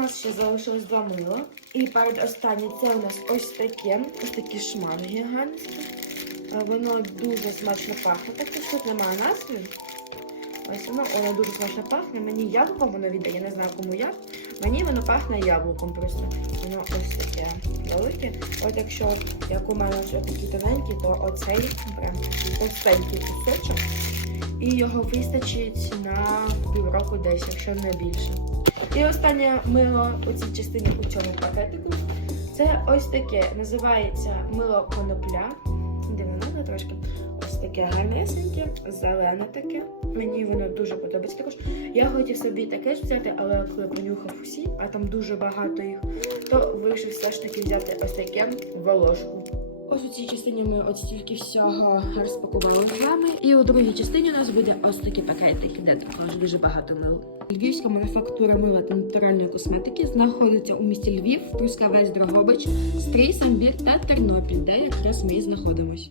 У нас ще залишилось два мила. І передостаннє це у нас ось таке, ось такі шмани гігантські. Е, Воно дуже смачно пахне. Так що тут немає назви. Ось воно, воно дуже смачно пахне. Мені яблуком воно віддає, я не знаю кому як. Мені воно пахне яблуком просто. Воно ось таке велике. От якщо як у мене вже такі тоненькі, то оцей прям товстенький кусочок. І його вистачить на півроку десь, якщо не більше. І останнє мило у цій частині у цьому пакетику. Це ось таке, називається мило конопля. Дивно трошки. Ось таке гарнесеньке, зелене таке. Мені воно дуже подобається також. Я хотів собі таке ж взяти, але коли понюхав усі, а там дуже багато їх, то вирішив все ж таки взяти ось таке волошку. Ось у цій частині ми от стільки всього розпакували з вами. І у другій частині у нас буде ось такі пакетики, де також дуже багато мил. Львівська мануфактура мила та натуральної косметики знаходиться у місті Львів, Трускавець, Дрогобич, Стрій, Самбір та Тернопіль, де якраз ми і знаходимось.